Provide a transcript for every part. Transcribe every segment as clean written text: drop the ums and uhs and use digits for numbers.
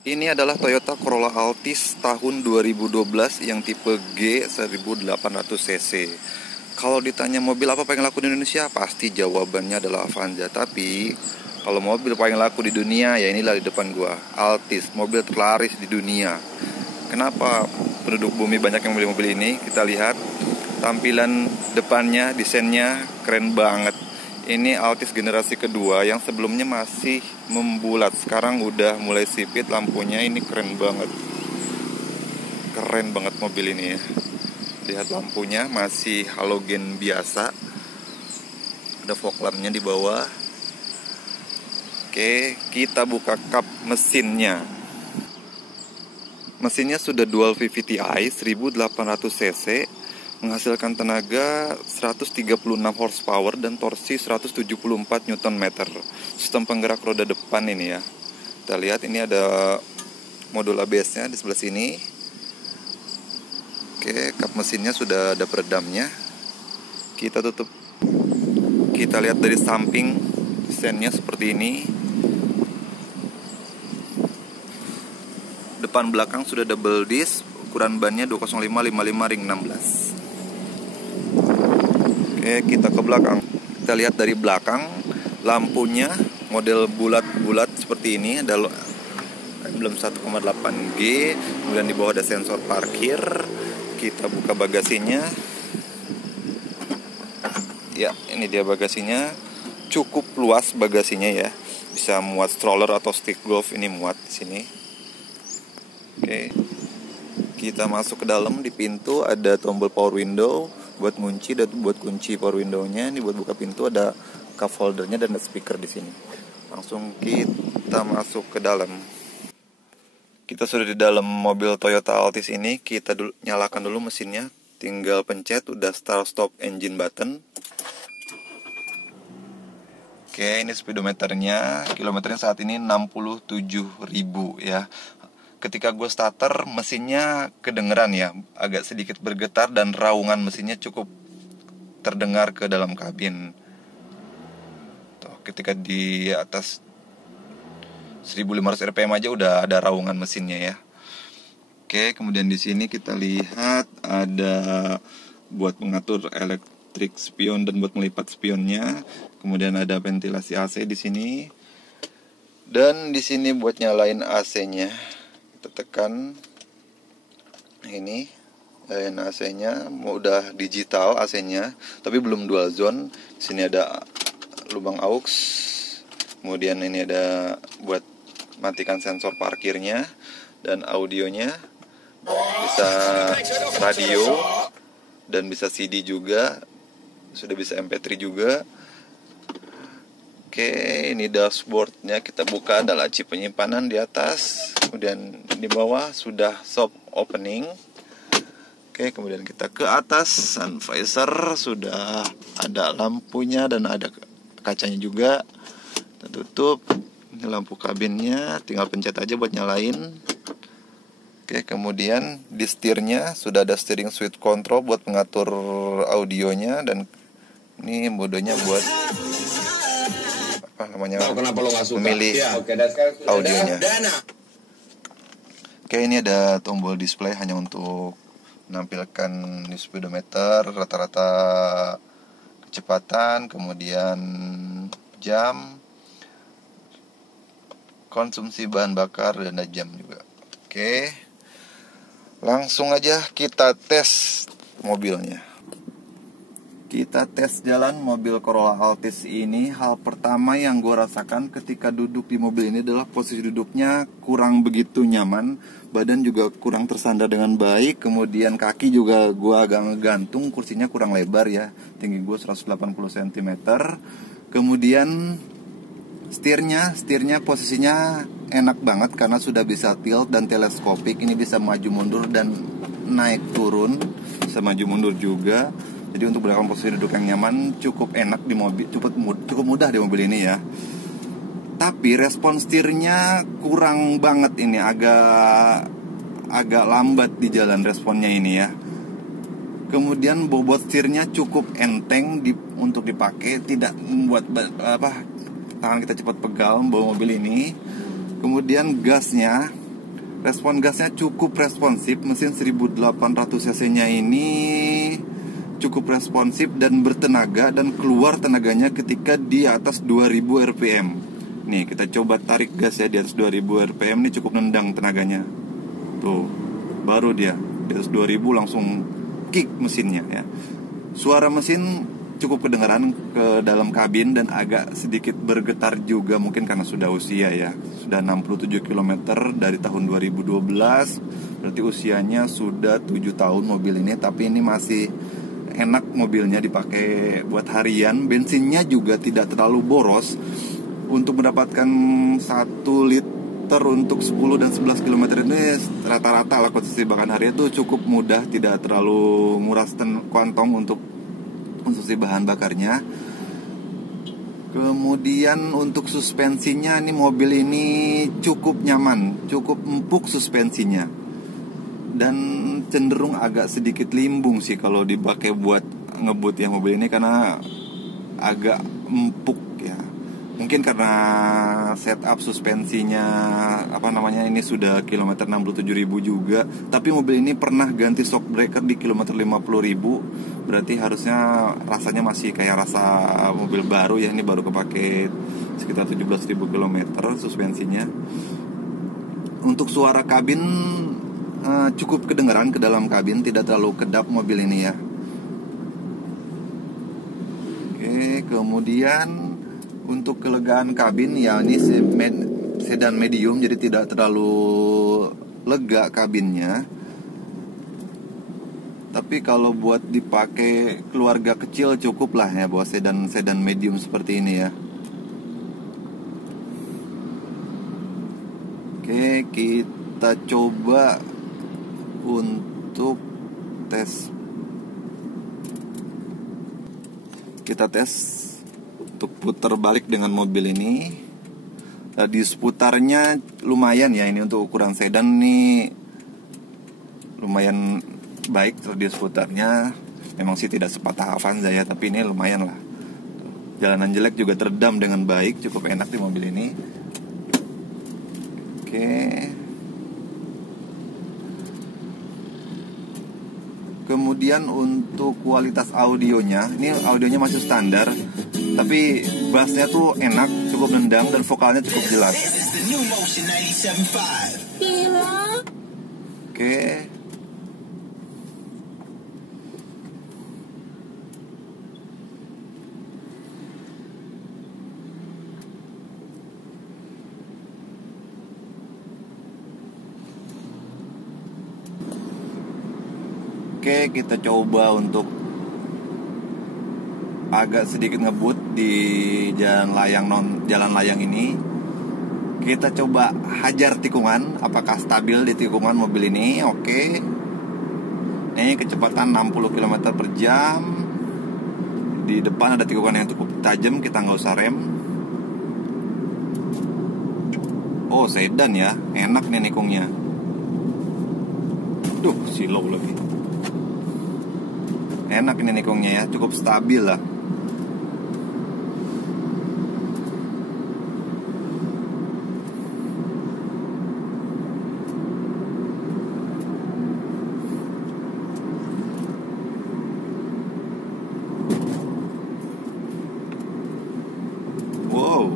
Ini adalah Toyota Corolla Altis tahun 2012 yang tipe G 1800 cc. Kalau ditanya mobil apa paling laku di Indonesia, pasti jawabannya adalah Avanza. Tapi kalau mobil paling laku di dunia, ya inilah di depan gua, Altis, mobil terlaris di dunia. Kenapa penduduk bumi banyak yang beli mobil ini? Kita lihat tampilan depannya, desainnya keren banget. Ini Altis generasi kedua yang sebelumnya masih membulat. Sekarang udah mulai sipit lampunya, ini keren banget. Keren banget mobil ini ya. Lihat lampunya masih halogen biasa. Ada fog lampnya di bawah. Oke, kita buka kap mesinnya. Mesinnya sudah dual VVT-i 1800 cc, menghasilkan tenaga 136 horsepower dan torsi 174 Nm. Sistem penggerak roda depan ini ya. Kita lihat ini ada modul ABS-nya di sebelah sini. Oke, kap mesinnya sudah ada peredamnya. Kita tutup. Kita lihat dari samping, desainnya seperti ini. Depan belakang sudah double disc, ukuran bannya 205/55 ring 16. Oke, kita ke belakang. Kita lihat dari belakang, lampunya model bulat-bulat seperti ini, ada emblem 1,8G, kemudian di bawah ada sensor parkir. Kita buka bagasinya. Ya, ini dia bagasinya. Cukup luas bagasinya ya. Bisa muat stroller atau stick golf, ini muat di sini. Oke. Kita masuk ke dalam, di pintu ada tombol power window buat ngunci dan buat kunci power window-nya. Ini buat buka pintu, ada cup holdernya dan ada speaker di sini. Langsung kita masuk ke dalam. Kita sudah di dalam mobil Toyota Altis ini. Kita nyalakan dulu mesinnya. Tinggal pencet, udah start stop engine button. Oke, ini speedometernya. Kilometernya saat ini 67.000 ya. Ketika gue starter, mesinnya kedengeran ya, agak sedikit bergetar dan raungan mesinnya cukup terdengar ke dalam kabin. Tuh, ketika di atas 1500 rpm aja udah ada raungan mesinnya ya. Oke, kemudian di sini kita lihat ada buat mengatur electric spion dan buat melipat spionnya. Kemudian ada ventilasi AC di sini. Dan di sini buat nyalain AC-nya. Kita tekan ini, nyalain AC-nya, udah digital AC-nya, tapi belum dual zone. Di sini ada lubang aux. Kemudian ini ada buat matikan sensor parkirnya dan audionya. Bisa radio dan bisa CD juga. Sudah bisa MP3 juga. Oke, ini dashboardnya kita buka, ada laci penyimpanan di atas. Kemudian di bawah sudah soft opening. Oke, kemudian kita ke atas, sun visor sudah ada lampunya dan ada kacanya juga. Kita tutup. Ini lampu kabinnya, tinggal pencet aja buat nyalain. Oke, kemudian di setirnya sudah ada steering switch control buat mengatur audionya, dan ini modenya buat apa namanya, memilih audionya. Oke, ini ada tombol display hanya untuk menampilkan di speedometer, rata-rata kecepatan, kemudian jam, konsumsi bahan bakar, dan ada jam juga. Oke, langsung aja kita tes mobilnya. Kita tes jalan mobil Corolla Altis ini. Hal pertama yang gue rasakan ketika duduk di mobil ini adalah posisi duduknya kurang begitu nyaman. Badan juga kurang tersandar dengan baik. Kemudian kaki juga gue agak ngegantung. Kursinya kurang lebar ya. Tinggi gue 180 cm. Kemudian setirnya posisinya enak banget karena sudah bisa tilt dan teleskopik. Ini bisa maju mundur dan naik turun. Bisa maju mundur juga. Jadi untuk berdalam posisi duduk yang nyaman cukup enak di mobil, cukup mudah di mobil ini ya. Tapi respon setirnya kurang banget ini, agak lambat di jalan responnya ini ya. Kemudian bobot setirnya cukup enteng untuk dipakai, tidak membuat tangan kita cepat pegal membawa mobil ini. Kemudian gasnya Respon gasnya cukup responsif. Mesin 1800 cc nya ini cukup responsif dan bertenaga, dan keluar tenaganya ketika di atas 2000 rpm. Nih kita coba tarik gas ya, di atas 2000 rpm nih cukup nendang tenaganya. Tuh, baru dia di atas 2000 langsung kick mesinnya ya. Suara mesin cukup kedengaran ke dalam kabin dan agak sedikit bergetar juga, mungkin karena sudah usia ya. Sudah 67 km dari tahun 2012. Berarti usianya sudah 7 tahun mobil ini, tapi ini masih enak mobilnya dipakai buat harian. Bensinnya juga tidak terlalu boros. Untuk mendapatkan 1 liter untuk 10 dan 11 km ini rata-rata lah konsumsi bahan harian itu cukup mudah, tidak terlalu nguras kantong untuk konsumsi bahan bakarnya. Kemudian untuk suspensinya, ini mobil ini cukup nyaman, cukup empuk suspensinya, dan cenderung agak sedikit limbung sih kalau dipakai buat ngebut ya mobil ini, karena agak empuk ya. Mungkin karena setup suspensinya ini sudah kilometer 67.000 juga. Tapi mobil ini pernah ganti shock breaker di kilometer 50.000. Berarti harusnya rasanya masih kayak rasa mobil baru ya. Ini baru kepake sekitar 17.000 km suspensinya. Untuk suara kabin cukup kedengaran ke dalam kabin, tidak terlalu kedap mobil ini ya. Oke, kemudian untuk kelegaan kabin ya, ini sedan medium, jadi tidak terlalu lega kabinnya. Tapi kalau buat dipakai keluarga kecil cukup lah ya, bawa sedan medium seperti ini ya. Oke, kita coba untuk tes. Kita tes untuk putar balik dengan mobil ini. Radius putarnya lumayan ya, ini untuk ukuran sedan nih lumayan baik radius putarnya. Memang sih tidak sepatah Avanza ya, tapi ini lumayan lah. Jalanan jelek juga teredam dengan baik, cukup enak di mobil ini. Oke. Kemudian untuk kualitas audionya, ini audionya masih standar, tapi bassnya tuh enak, cukup nendang, dan vokalnya cukup jelas. Oke. Oke, kita coba untuk agak sedikit ngebut di jalan layang ini. Kita coba hajar tikungan, apakah stabil di tikungan mobil ini. Oke. Ini kecepatan 60 km per jam. Di depan ada tikungan yang cukup tajam, kita nggak usah rem. Oh, sedan ya, enak nih nikungnya. Duh, silau lagi. Enak ini nikungnya ya, cukup stabil lah. Wow,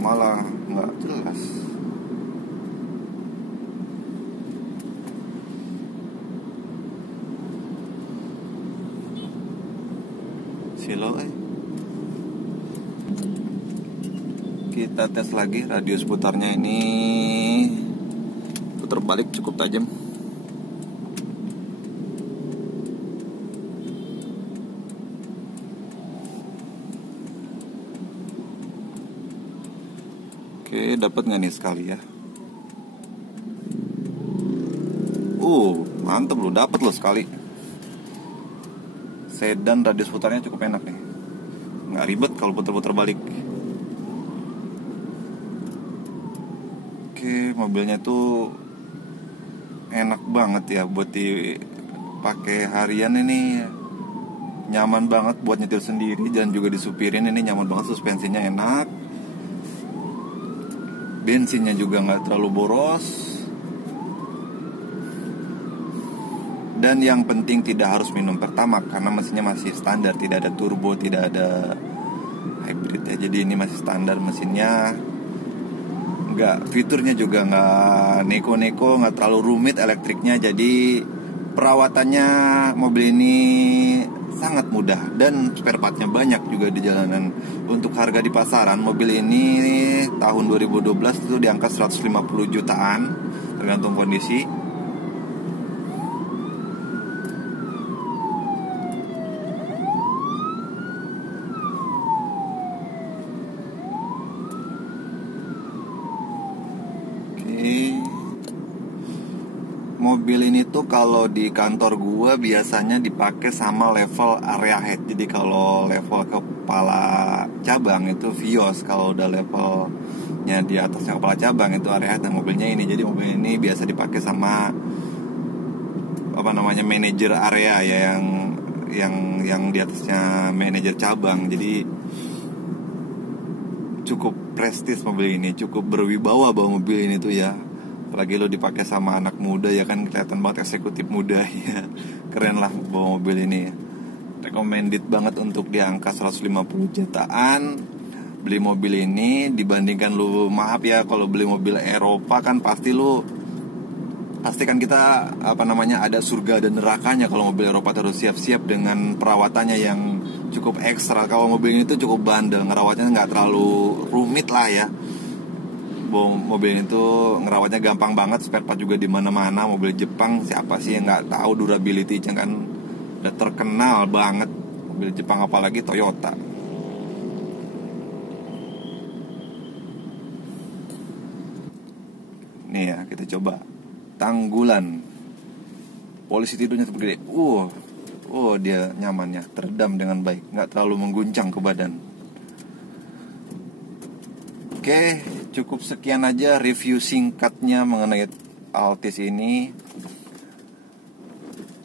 malah nggak jelas. Silau Kita tes lagi, radius putarnya ini putar balik cukup tajam. Oke, dapat nggak nih sekali ya? Mantep loh, dapat loh sekali. Sedan radius putarnya cukup enak nih, nggak ribet kalau putar-putar balik. Oke, mobilnya tuh enak banget ya buat dipakai harian ini. Nyaman banget buat nyetir sendiri dan juga disupirin, ini nyaman banget, suspensinya enak. Bensinnya juga nggak terlalu boros. Dan yang penting tidak harus minum Pertamax karena mesinnya masih standar, tidak ada turbo, tidak ada hybrid ya. Jadi ini masih standar mesinnya. Fiturnya juga nggak neko-neko, nggak terlalu rumit elektriknya. Jadi perawatannya mobil ini sangat mudah dan spare partnya banyak juga di jalanan. Untuk harga di pasaran mobil ini tahun 2012 itu di angka 150 jutaan tergantung kondisi. Mobil ini tuh kalau di kantor gua biasanya dipakai sama level area head. Jadi kalau level kepala cabang itu Vios, kalau udah levelnya di atasnya kepala cabang itu area head. Nah, mobilnya ini, jadi mobil ini biasa dipakai sama manajer area ya, yang di atasnya manajer cabang. Jadi cukup prestis mobil ini, cukup berwibawa bawa mobil ini tuh ya. Apalagi lo dipakai sama anak muda ya kan, kelihatan banget eksekutif muda ya. Keren lah bawa mobil ini. Recommended banget untuk di angka 150 jutaan. Beli mobil ini dibandingkan lo, maaf ya, kalau beli mobil Eropa kan pasti kan kita ada surga dan nerakanya. Kalau mobil Eropa terus siap-siap dengan perawatannya yang cukup ekstra. Kalau mobil ini tuh cukup bandel, ngerawatnya nggak terlalu rumit lah ya. Mobil itu ngerawatnya gampang banget, spare part juga di mana-mana. Mobil Jepang siapa sih yang nggak tahu durability-nya kan, udah terkenal banget mobil Jepang, apalagi Toyota. Nih ya, kita coba tanggulan. Polisi tidurnya gede. Dia nyamannya, teredam dengan baik, nggak terlalu mengguncang ke badan. Oke, cukup sekian aja review singkatnya mengenai Altis ini.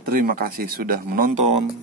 Terima kasih sudah menonton.